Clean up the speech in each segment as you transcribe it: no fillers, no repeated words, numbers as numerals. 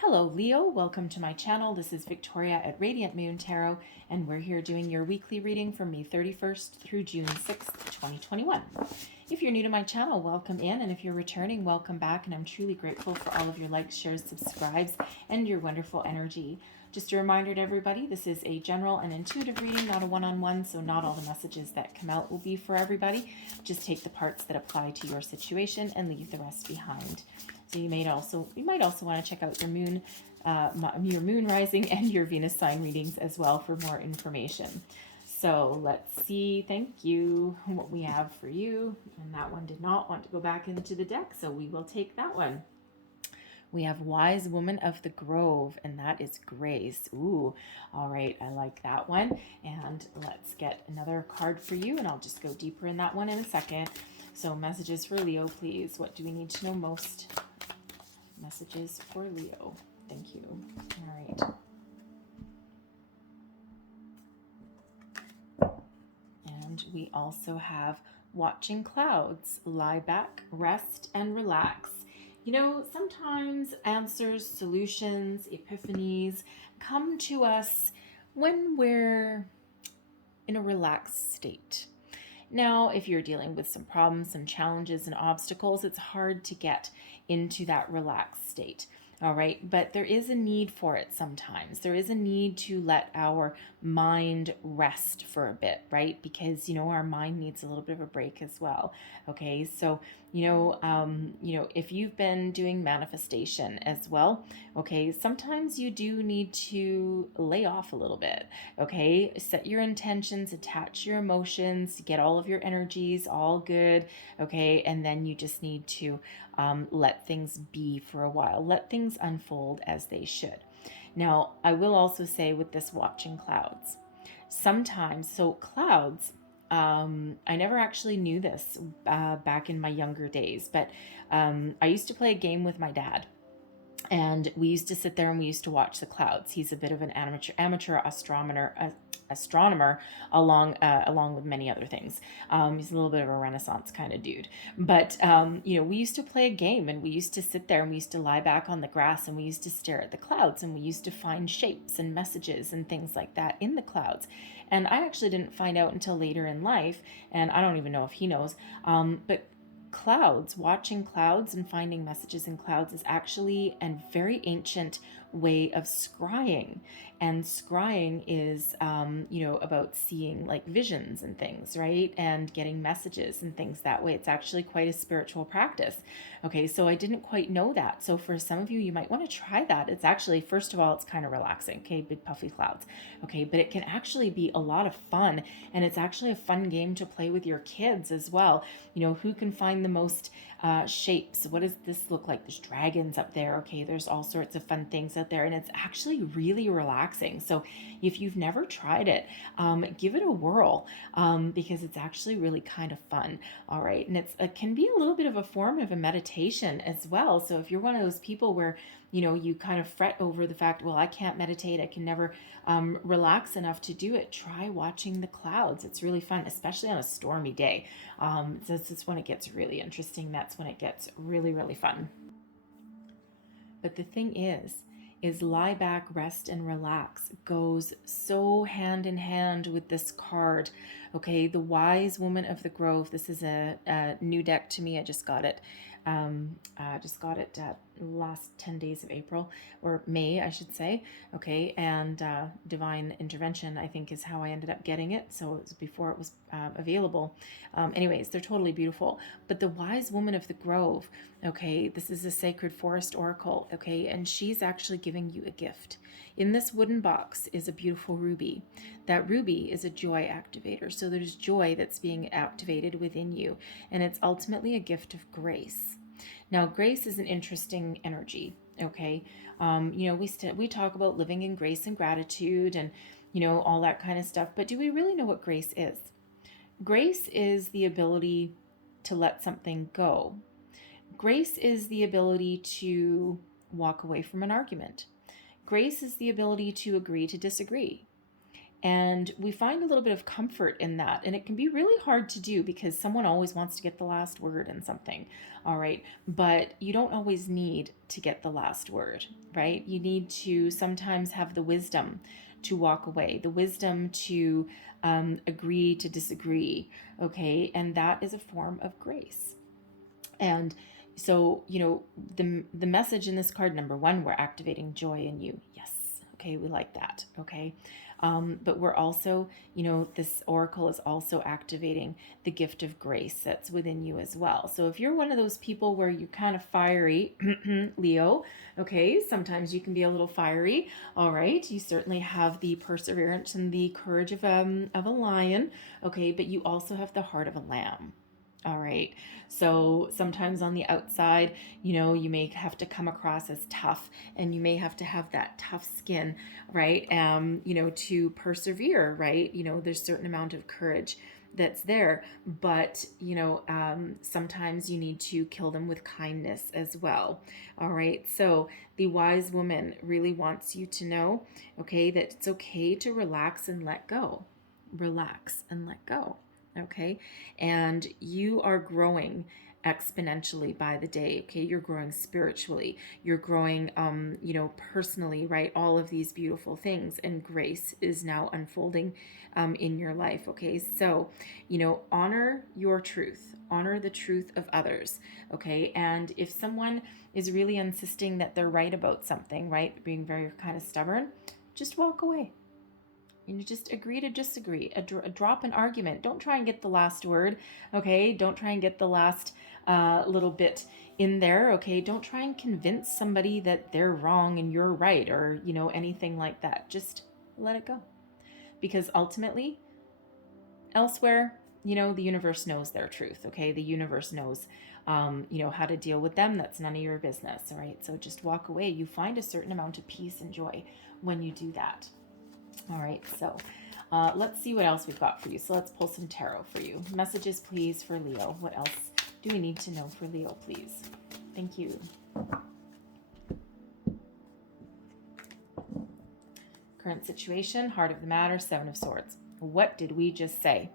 Hello Leo, welcome to my channel. This is Victoria at Radiant Moon Tarot, and we're here doing your weekly reading from May 31st through June 6th, 2021. If you're new to my channel, welcome in, and if you're returning, welcome back, and I'm truly grateful for all of your likes, shares, subscribes, and your wonderful energy. Just a reminder to everybody, this is a general and intuitive reading, not a one-on-one, so not all the messages that come out will be for everybody. Just take the parts that apply to your situation and leave the rest behind. So you might also want to check out your moon rising and your Venus sign readings as well for more information. So let's see, thank you, what we have for you. And that one did not want to go back into the deck, so we will take that one. We have Wise Woman of the Grove, and that is Grace. Ooh, all right, I like that one. And let's get another card for you, and I'll just go deeper in that one in a second. So messages for Leo, please. What do we need to know most? Messages for Leo. Thank you. All right. And we also have Watching Clouds. Lie back, rest, and relax. You know, sometimes answers, solutions, epiphanies come to us when we're in a relaxed state. Now, if you're dealing with some problems, some challenges and obstacles, it's hard to get into that relaxed state. All right, but there is a need for it sometimes. There is a need to let our mind rest for a bit, right? Because, our mind needs a little bit of a break as well. Okay, so, if you've been doing manifestation as well, okay, sometimes you do need to lay off a little bit, okay? Set your intentions, attach your emotions, get all of your energies all good, okay? And then you just need to let things be for a while. Let things unfold as they should. Now, I will also say with this Watching Clouds, sometimes, so clouds, I never actually knew this back in my younger days, but I used to play a game with my dad. And we used to sit there and we used to watch the clouds. He's a bit of an amateur astronomer along with many other things. He's a little bit of a Renaissance kind of dude. But we used to play a game, and we used to sit there and we used to lie back on the grass and we used to stare at the clouds, and we used to find shapes and messages and things like that in the clouds. And I actually didn't find out until later in life, and I don't even know if he knows, but clouds, watching clouds and finding messages in clouds is actually a very ancient way of scrying. And scrying is, about seeing like visions and things, right? And getting messages and things that way. It's actually quite a spiritual practice. Okay, so I didn't quite know that. So for some of you, you might want to try that. It's actually, first of all, it's kind of relaxing. Okay, big puffy clouds. Okay, but it can actually be a lot of fun. And it's actually a fun game to play with your kids as well. Who can find the most shapes? What does this look like? There's dragons up there. Okay, there's all sorts of fun things out there, and it's actually really relaxing. So if you've never tried it, give it a whirl, because it's actually really kind of fun. All right, and it can be a little bit of a form of a meditation as well. So if you're one of those people where you kind of fret over the fact, well, I can't meditate, I can never relax enough to do it, try watching the clouds. It's really fun, especially on a stormy day. This is when it gets really interesting. That's when it gets really, really fun. But the thing is lie back, rest, and relax goes so hand in hand with this card. Okay, the Wise Woman of the Grove. This is a new deck to me. I just got it. Last 10 days of April, or May, I should say. Okay, and Divine Intervention, I think, is how I ended up getting it. So it was before it was available. Anyways, they're totally beautiful. But the Wise Woman of the Grove, okay, this is a sacred forest oracle, okay, and she's actually giving you a gift. In this wooden box is a beautiful ruby. That ruby is a joy activator. So there's joy that's being activated within you, and it's ultimately a gift of grace. Now, grace is an interesting energy, okay? We talk about living in grace and gratitude and, all that kind of stuff, but do we really know what grace is? Grace is the ability to let something go. Grace is the ability to walk away from an argument. Grace is the ability to agree to disagree. And we find a little bit of comfort in that. And it can be really hard to do because someone always wants to get the last word in something. All right. But you don't always need to get the last word, right? You need to sometimes have the wisdom to walk away, the wisdom to agree to disagree. Okay. And that is a form of grace. And so, the message in this card, number one, we're activating joy in you. Yes. Okay. We like that. Okay. But we're also, this oracle is also activating the gift of grace that's within you as well. So if you're one of those people where you're kind of fiery, Leo, okay, sometimes you can be a little fiery. All right. You certainly have the perseverance and the courage of a lion. Okay. But you also have the heart of a lamb. All right. So sometimes on the outside, you may have to come across as tough, and you may have to have that tough skin, right? To persevere, right? There's a certain amount of courage that's there, but sometimes you need to kill them with kindness as well. All right. So the wise woman really wants you to know, okay, that it's okay to relax and let go. Relax and let go. Okay. And you are growing exponentially by the day. Okay. You're growing spiritually. You're growing, personally, right? All of these beautiful things, and grace is now unfolding in your life. Okay. So, honor your truth, honor the truth of others. Okay. And if someone is really insisting that they're right about something, right? Being very kind of stubborn, just walk away. Just agree to disagree. Drop an argument. Don't try and get the last word, okay? Don't try and get the last little bit in there, okay? Don't try and convince somebody that they're wrong and you're right, or, anything like that. Just let it go. Because ultimately, elsewhere, the universe knows their truth, okay? The universe knows, how to deal with them. That's none of your business, all right? So just walk away. You find a certain amount of peace and joy when you do that. All right, so let's see what else we've got for you. So let's pull some tarot for you. Messages, please, for Leo. What else do we need to know for Leo, please? Thank you. Current situation, heart of the matter, Seven of Swords. What did we just say?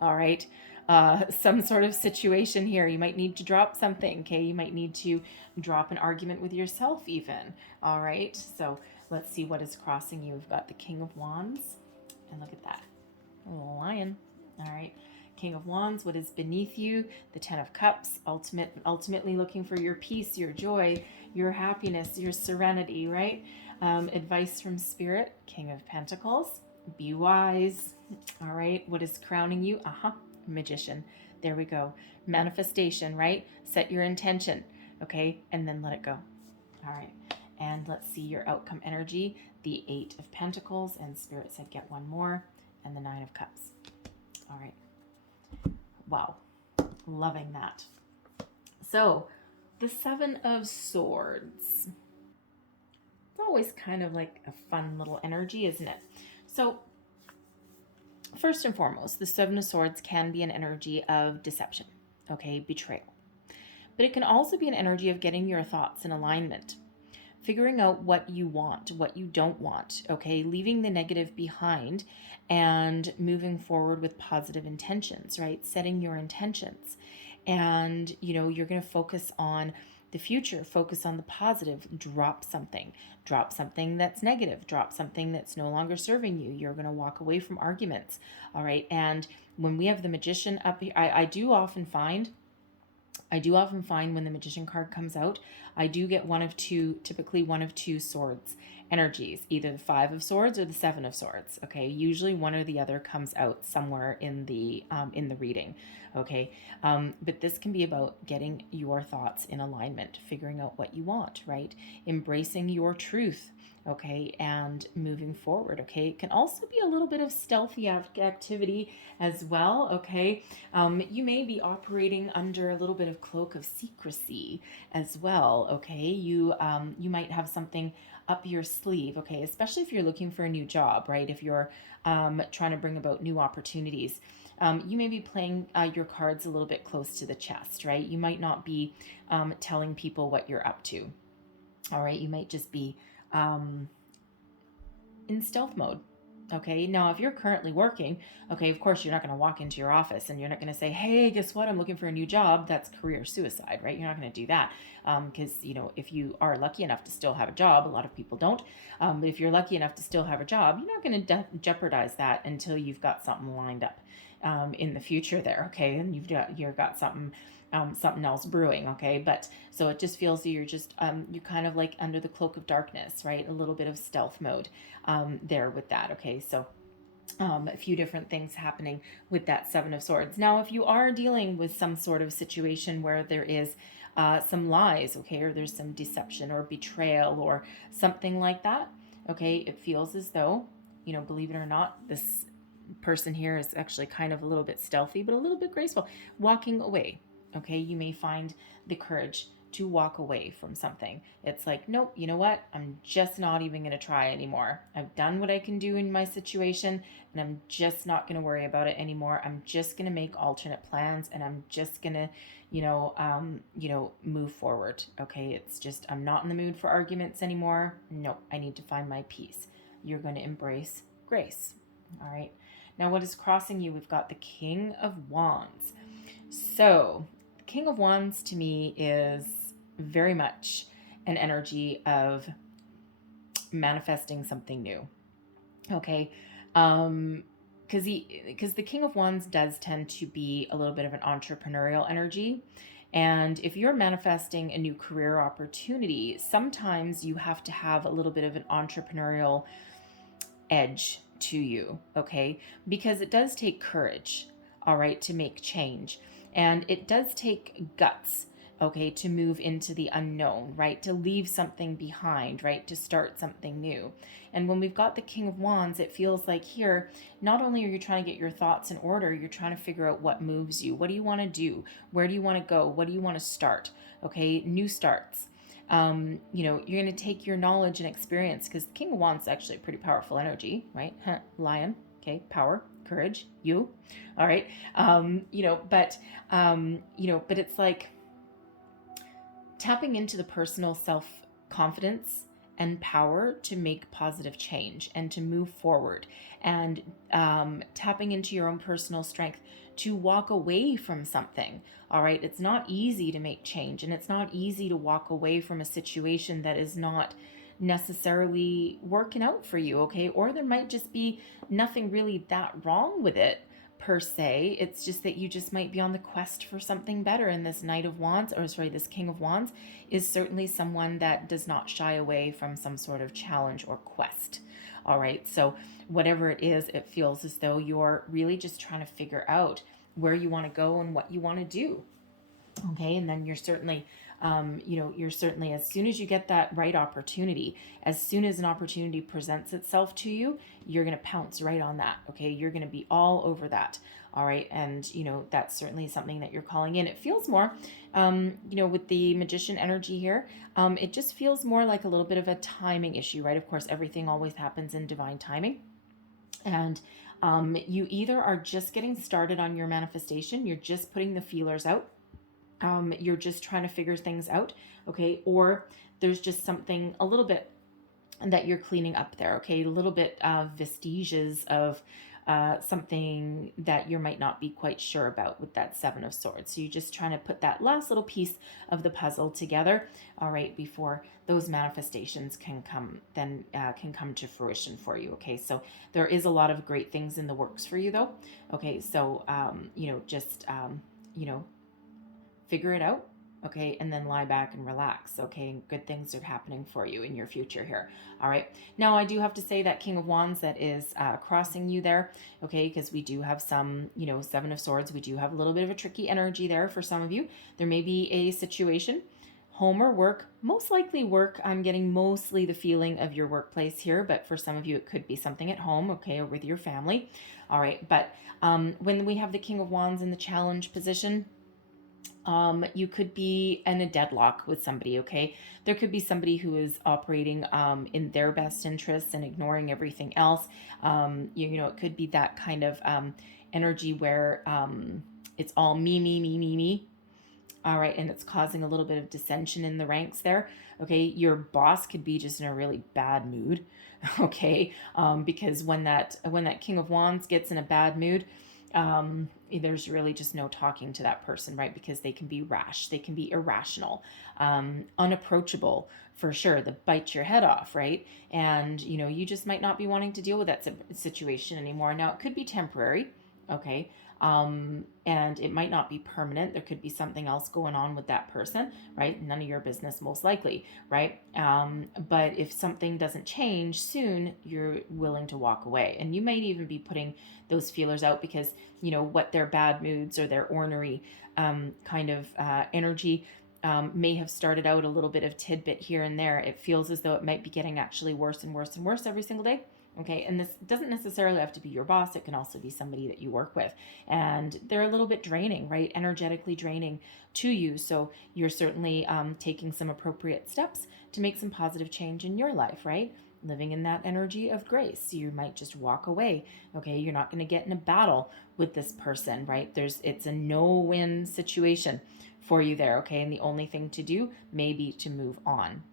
All right, some sort of situation here. You might need to drop something, okay? You might need to drop an argument with yourself even. All right, so let's see what is crossing you. We've got the King of Wands, and look at that, a little lion. All right, King of Wands, what is beneath you? The Ten of Cups, ultimately looking for your peace, your joy, your happiness, your serenity, right? Advice from Spirit, King of Pentacles, be wise. All right, what is crowning you? Magician. There we go. Manifestation, right? Set your intention, okay? And then let it go. All right. And let's see your outcome energy, the Eight of Pentacles, and Spirit said get one more, and the Nine of Cups. All right. Wow. Loving that. So the Seven of Swords. It's always kind of like a fun little energy, isn't it? So first and foremost, the Seven of Swords can be an energy of deception, okay, betrayal. But it can also be an energy of getting your thoughts in alignment, figuring out what you want, what you don't want, okay, leaving the negative behind and moving forward with positive intentions, right? Setting your intentions. And, you're going to focus on the future, focus on the positive, drop something that's negative, drop something that's no longer serving you. You're going to walk away from arguments. All right. And when we have the Magician up here, I do often find when the Magician card comes out, I do get typically one of two swords energies, either the Five of Swords or the Seven of Swords. Okay, usually one or the other comes out somewhere in the reading. Okay, but this can be about getting your thoughts in alignment, figuring out what you want, right? Embracing your truth. Okay, and moving forward. Okay, it can also be a little bit of stealthy activity as well. Okay, you may be operating under a little bit of cloak of secrecy as well. Okay, you might have something up your sleeve. Okay, especially if you're looking for a new job, right? If you're trying to bring about new opportunities. You may be playing your cards a little bit close to the chest, right? You might not be telling people what you're up to. All right, you might just be in stealth mode. Okay, now if you're currently working, okay, of course you're not going to walk into your office and you're not going to say, hey, guess what? I'm looking for a new job. That's career suicide, right? You're not going to do that. Because, if you are lucky enough to still have a job, a lot of people don't. But if you're lucky enough to still have a job, you're not going to jeopardize that until you've got something lined up in the future there, okay? And you've got something else brewing, okay? But so it just feels that you're kind of like under the cloak of darkness, right? A little bit of stealth mode there with that, okay? So a few different things happening with that Seven of Swords. Now, if you are dealing with some sort of situation where there is some lies, okay, or there's some deception or betrayal or something like that, okay, it feels as though, believe it or not, this person here is actually kind of a little bit stealthy, but a little bit graceful, walking away. Okay, you may find the courage to walk away from something. It's like, nope, you know what? I'm just not even going to try anymore. I've done what I can do in my situation, and I'm just not going to worry about it anymore. I'm just going to make alternate plans, and I'm just going to, move forward. Okay, it's just I'm not in the mood for arguments anymore. Nope, I need to find my peace. You're going to embrace grace. All right. Now, what is crossing you? We've got the King of Wands. So, the King of Wands to me is very much an energy of manifesting something new. Okay. Because the King of Wands does tend to be a little bit of an entrepreneurial energy. And if you're manifesting a new career opportunity, sometimes you have to have a little bit of an entrepreneurial edge to you, okay? Because it does take courage, all right, to make change. And it does take guts, okay, to move into the unknown, right? To leave something behind, right? To start something new. And when we've got the King of Wands, it feels like here, not only are you trying to get your thoughts in order, you're trying to figure out what moves you. What do you want to do? Where do you want to go? What do you want to start? Okay, new starts. You're going to take your knowledge and experience, because the King of Wands is actually a pretty powerful energy, right? Lion, okay, power, courage, you, all right. But it's like tapping into the personal self-confidence and power to make positive change and to move forward, and tapping into your own personal strength to walk away from something. All right, it's not easy to make change, and it's not easy to walk away from a situation that is not necessarily working out for you, okay? Or there might just be nothing really that wrong with it per se. It's just that you just might be on the quest for something better. And this this King of Wands is certainly someone that does not shy away from some sort of challenge or quest. All right, so whatever it is, it feels as though you're really just trying to figure out where you want to go and what you want to do. Okay, and then you're certainly as soon as you get that right opportunity, as soon as an opportunity presents itself to you, you're going to pounce right on that. Okay, you're going to be all over that. All right, and that's certainly something that you're calling in. It feels more, with the Magician energy here, it just feels more like a little bit of a timing issue, right? Of course, everything always happens in divine timing, and you either are just getting started on your manifestation, you're just putting the feelers out, you're just trying to figure things out, okay? Or there's just something a little bit that you're cleaning up there, okay? A little bit of vestiges of something that you might not be quite sure about with that Seven of Swords. So you're just trying to put that last little piece of the puzzle together, all right, before those manifestations can come to fruition for you, okay? So there is a lot of great things in the works for you, though, okay? So, figure it out, okay, and then lie back and relax, okay, and good things are happening for you in your future here, all right. Now, I do have to say that King of Wands that is crossing you there, okay, because we do have some, Seven of Swords, we do have a little bit of a tricky energy there for some of you. There may be a situation, home or work, most likely work. I'm getting mostly the feeling of your workplace here, but for some of you, it could be something at home, okay, or with your family, all right. But when we have the King of Wands in the challenge position, you could be in a deadlock with somebody, okay? There could be somebody who is operating in their best interests and ignoring everything else. It could be that kind of energy where it's all me, me, me, me, me. All right, and it's causing a little bit of dissension in the ranks there. Okay, your boss could be just in a really bad mood. Okay, because when that King of Wands gets in a bad mood, there's really just no talking to that person, right? Because they can be rash, they can be irrational, unapproachable for sure. They bite your head off, right? And you just might not be wanting to deal with that situation anymore. Now it could be temporary, okay, and it might not be permanent. There could be something else going on with that person, right? None of your business, most likely, right? But if something doesn't change soon, you're willing to walk away. And you might even be putting those feelers out because, what their bad moods or their ornery kind of energy may have started out a little bit of tidbit here and there. It feels as though it might be getting actually worse and worse and worse every single day. Okay, and this doesn't necessarily have to be your boss. It can also be somebody that you work with. And they're a little bit draining, right? Energetically draining to you. So you're certainly taking some appropriate steps to make some positive change in your life, right? Living in that energy of grace. You might just walk away. Okay, you're not going to get in a battle with this person, right? It's a no-win situation for you there, okay? And the only thing to do may be to move on.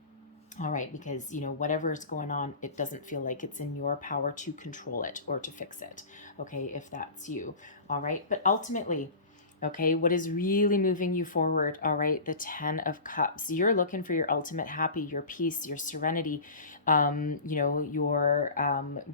All right, because whatever is going on, it doesn't feel like it's in your power to control it or to fix it. Okay, if that's you. All right, but ultimately, okay, what is really moving you forward? All right, the 10 of Cups. You're looking for your ultimate happy, your peace, your serenity, your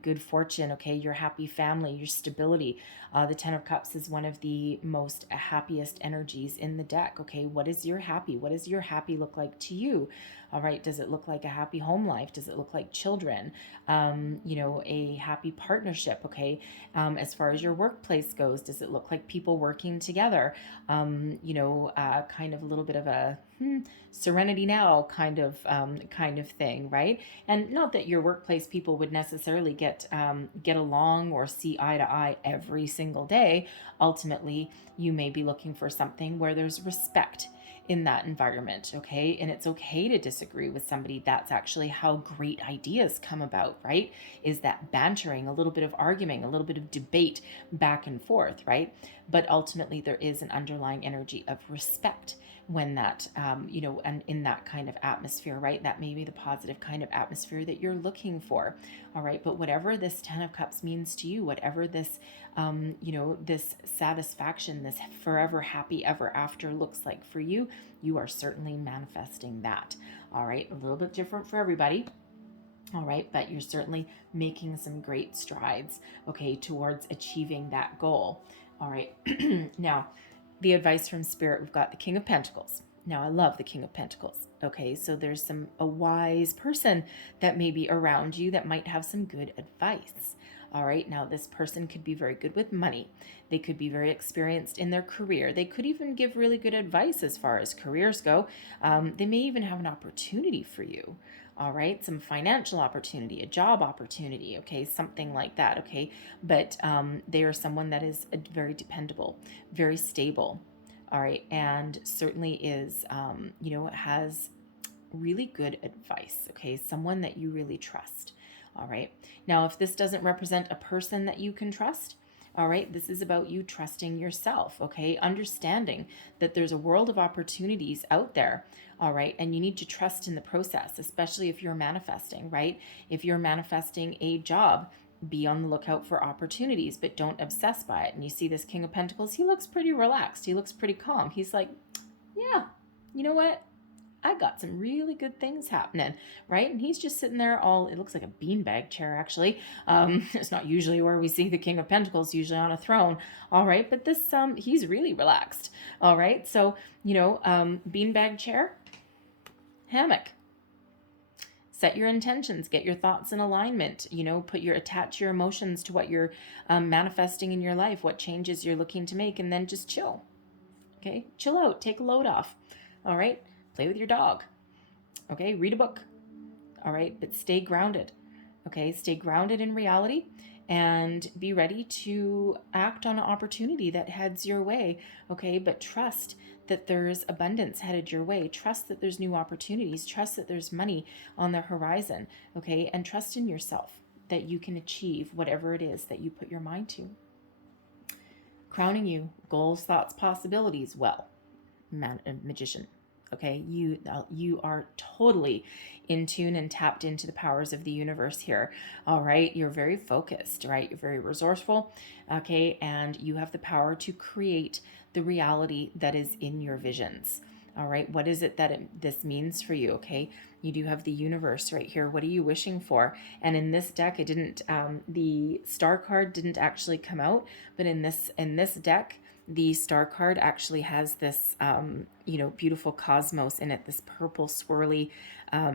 good fortune, okay, your happy family, your stability. The 10 of Cups is one of the most happiest energies in the deck, okay? What is your happy? What does your happy look like to you? All right, does it look like a happy home life? Does it look like children? A happy partnership, okay? As far as your workplace goes, does it look like people working together? Kind of a little bit of a serenity now kind of thing, right? And not that your workplace people would necessarily get along or see eye to eye every single day. Ultimately, you may be looking for something where there's respect in that environment, okay? And it's okay to disagree with somebody. That's actually how great ideas come about, right? Is that bantering, a little bit of arguing, a little bit of debate back and forth, right? But ultimately, there is an underlying energy of respect when that, and in that kind of atmosphere, right? That may be the positive kind of atmosphere that you're looking for, all right? But whatever this 10 of Cups means to you, whatever this, this satisfaction, this forever happy ever after looks like for you, you are certainly manifesting that, all right? A little bit different for everybody. All right, but you're certainly making some great strides, okay, towards achieving that goal. All right, now, the advice from Spirit, we've got the King of Pentacles. Now, I love the King of Pentacles. Okay, so there's a wise person that may be around you that might have some good advice. All right, now this person could be very good with money. They could be very experienced in their career. They could even give really good advice as far as careers go. They may even have an opportunity for you. All right, some financial opportunity, a job opportunity, okay, something like that, okay? But they are someone that is very dependable, very stable, all right, and certainly is, has really good advice, okay? Someone that you really trust, all right? Now, if this doesn't represent a person that you can trust, all right, this is about you trusting yourself, okay? Understanding that there's a world of opportunities out there, all right? And you need to trust in the process, especially if you're manifesting, right? If you're manifesting a job, be on the lookout for opportunities, but don't obsess by it. And you see this King of Pentacles, he looks pretty relaxed. He looks pretty calm. He's like, yeah, you know what? I got some really good things happening, right? And he's just sitting there it looks like a beanbag chair, actually. It's not usually where we see the King of Pentacles, usually on a throne, all right? But this, he's really relaxed, all right? So, beanbag chair, hammock. Set your intentions, get your thoughts in alignment, attach your emotions to what you're manifesting in your life, what changes you're looking to make, and then just chill, okay? Chill out, take a load off, all right? Play with your dog, okay? Read a book, all right? But stay grounded, okay? Stay grounded in reality and be ready to act on an opportunity that heads your way, okay? But trust that there's abundance headed your way. Trust that there's new opportunities. Trust that there's money on the horizon, okay? And trust in yourself that you can achieve whatever it is that you put your mind to. Crowning you, goals, thoughts, possibilities, well. magician. Okay, you are totally in tune and tapped into the powers of the universe here. All right, you're very focused, right? You're very resourceful, okay, and you have the power to create the reality that is in your visions. All right, what is it that this means for you? Okay, you do have the universe right here. What are you wishing for? And in this deck, it didn't. The star card didn't actually come out, but in this deck, the star card actually has this, beautiful cosmos in it, this purple swirly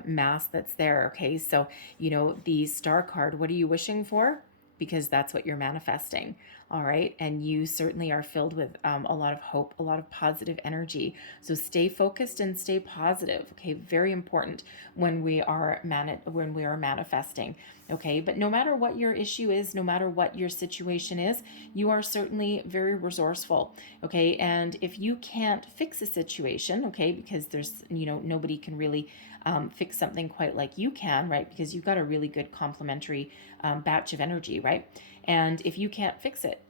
mass that's there. Okay, so, the star card, what are you wishing for? Because that's what you're manifesting. All right, and you certainly are filled with a lot of hope, a lot of positive energy. So stay focused and stay positive. Okay, very important when we are manifesting. Okay, but no matter what your issue is, no matter what your situation is, you are certainly very resourceful. Okay, and if you can't fix a situation, okay, because there's nobody can really fix something quite like you can, right? Because you've got a really good complementary batch of energy, right? And if you can't fix it,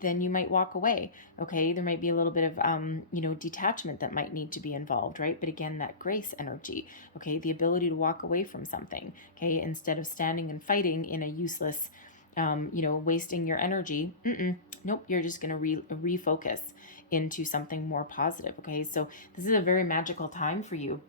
then you might walk away. Okay, there might be a little bit of detachment that might need to be involved, right? But again, that grace energy, okay, the ability to walk away from something, okay, instead of standing and fighting in a useless wasting your energy. Nope, you're just going to refocus into something more positive. Okay, so this is a very magical time for you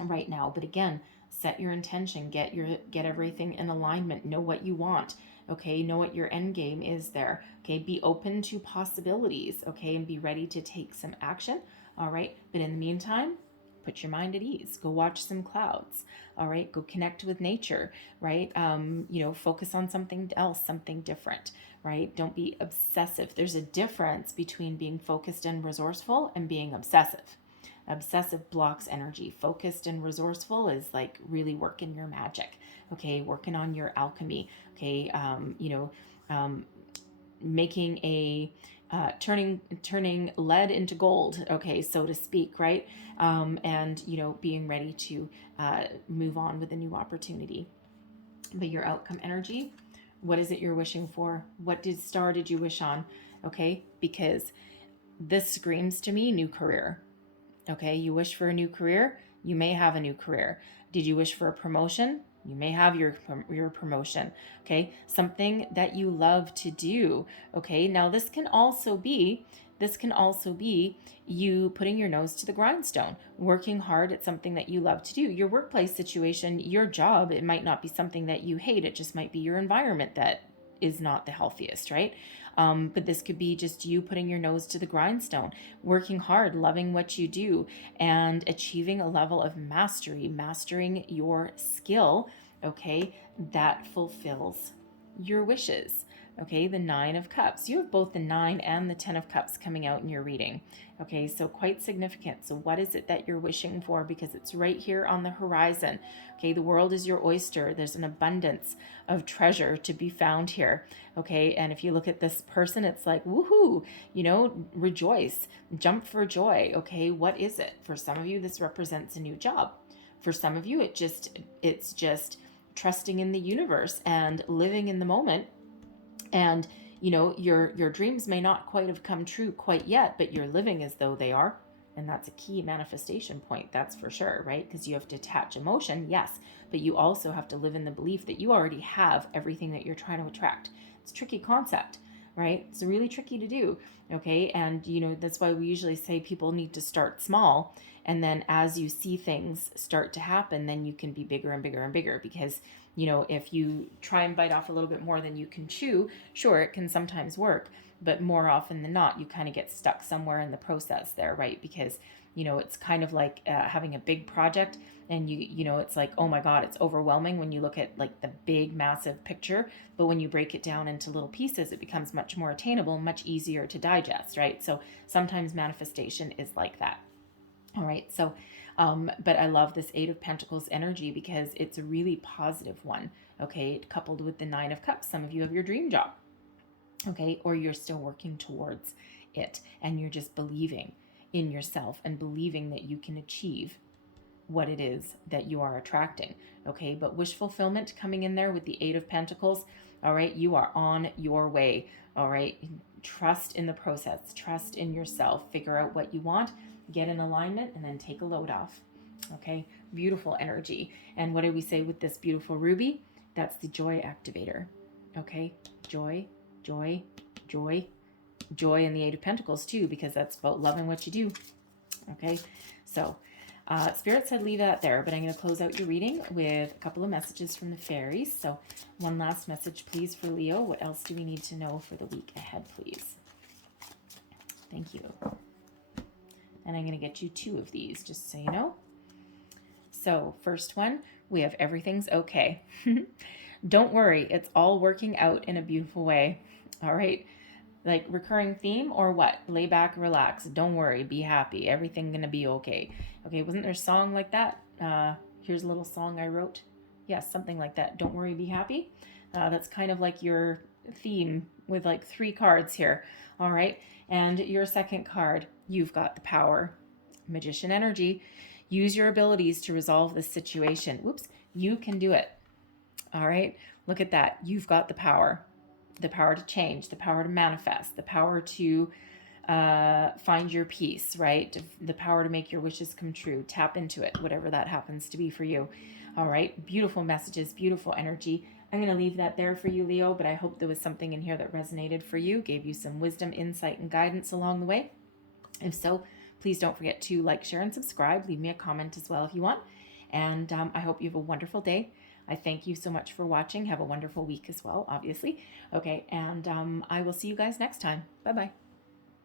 right now. But again, set your intention, get everything in alignment, know what you want. Okay, know what your end game is there. Okay, be open to possibilities. Okay, and be ready to take some action. All right, but in the meantime, put your mind at ease. Go watch some clouds. All right, go connect with nature. Right, focus on something else, something different. Right, don't be obsessive. There's a difference between being focused and resourceful and being obsessive. Obsessive blocks energy. Focused and resourceful is like really working your magic. Okay, working on your alchemy. Okay, making a turning lead into gold. Okay, so to speak, right? And being ready to move on with a new opportunity. But your outcome energy, what is it you're wishing for? What star did you wish on? Okay, because this screams to me new career. Okay, you wish for a new career, you may have a new career. Did you wish for a promotion? You may have your promotion. Okay, something that you love to do. Okay, now this can also be you putting your nose to the grindstone, working hard at something that you love to do. Your workplace situation, your job, it might not be something that you hate. It just might be your environment that is not the healthiest, right? But this could be just you putting your nose to the grindstone, working hard, loving what you do, and achieving a level of mastery, mastering your skill, okay, that fulfills your wishes. Okay, the 9 of Cups. You have both the 9 and the 10 of Cups coming out in your reading. Okay, so quite significant. So what is it that you're wishing for? Because it's right here on the horizon. Okay, the world is your oyster. There's an abundance of treasure to be found here. Okay, and if you look at this person, it's like, woohoo, rejoice, jump for joy. Okay, what is it? For some of you, this represents a new job. For some of you, it's just trusting in the universe and living in the moment. And your dreams may not quite have come true quite yet, but you're living as though they are. And that's a key manifestation point, that's for sure, right? Because you have to attach emotion, yes, but you also have to live in the belief that you already have everything that you're trying to attract. It's a tricky concept, right? It's really tricky to do, okay? And that's why we usually say people need to start small, and then as you see things start to happen, then you can be bigger and bigger and bigger. Because if you try and bite off a little bit more than you can chew, sure, it can sometimes work, but more often than not, you kind of get stuck somewhere in the process there, right? Because it's kind of like having a big project, and it's like, oh my god, it's overwhelming when you look at like the big massive picture, but when you break it down into little pieces, it becomes much more attainable, much easier to digest, right? So sometimes manifestation is like that. All right, so but I love this 8 of Pentacles energy because it's a really positive one. Okay, coupled with the 9 of Cups. Some of you have your dream job, okay, or you're still working towards it, and you're just believing in yourself and believing that you can achieve what it is that you are attracting. Okay, but wish fulfillment coming in there with the 8 of Pentacles. All right, you are on your way. All right, trust in the process, trust in yourself, figure out what you want, get in alignment, and then take a load off. Okay, beautiful energy. And what do we say with this beautiful ruby? That's the joy activator. Okay, joy, joy, joy, joy in the Eight of Pentacles too, because that's about loving what you do. Okay, so Spirit said leave that there, but I'm going to close out your reading with a couple of messages from the fairies. So one last message, please, for Leo. What else do we need to know for the week ahead, please? Thank you. And I'm going to get you 2 of these, just so you know. So first one, we have everything's okay. Don't worry, it's all working out in a beautiful way. All right. Like recurring theme or what? Lay back, relax. Don't worry, be happy. Everything gonna be okay. Okay, wasn't there a song like that? Here's a little song I wrote. Yes, something like that. Don't worry, be happy. That's kind of like your theme with like 3 cards here. All right, and your second card, you've got the power. Magician energy. Use your abilities to resolve this situation. Whoops, you can do it. All right, look at that. You've got the power. The power to change, the power to manifest, the power to find your peace, right? The power to make your wishes come true. Tap into it, whatever that happens to be for you. All right, beautiful messages, beautiful energy. I'm going to leave that there for you, Leo, but I hope there was something in here that resonated for you, gave you some wisdom, insight, and guidance along the way. If so, please don't forget to like, share, and subscribe. Leave me a comment as well if you want. And I hope you have a wonderful day. I thank you so much for watching. Have a wonderful week as well, obviously. Okay, and I will see you guys next time. Bye-bye.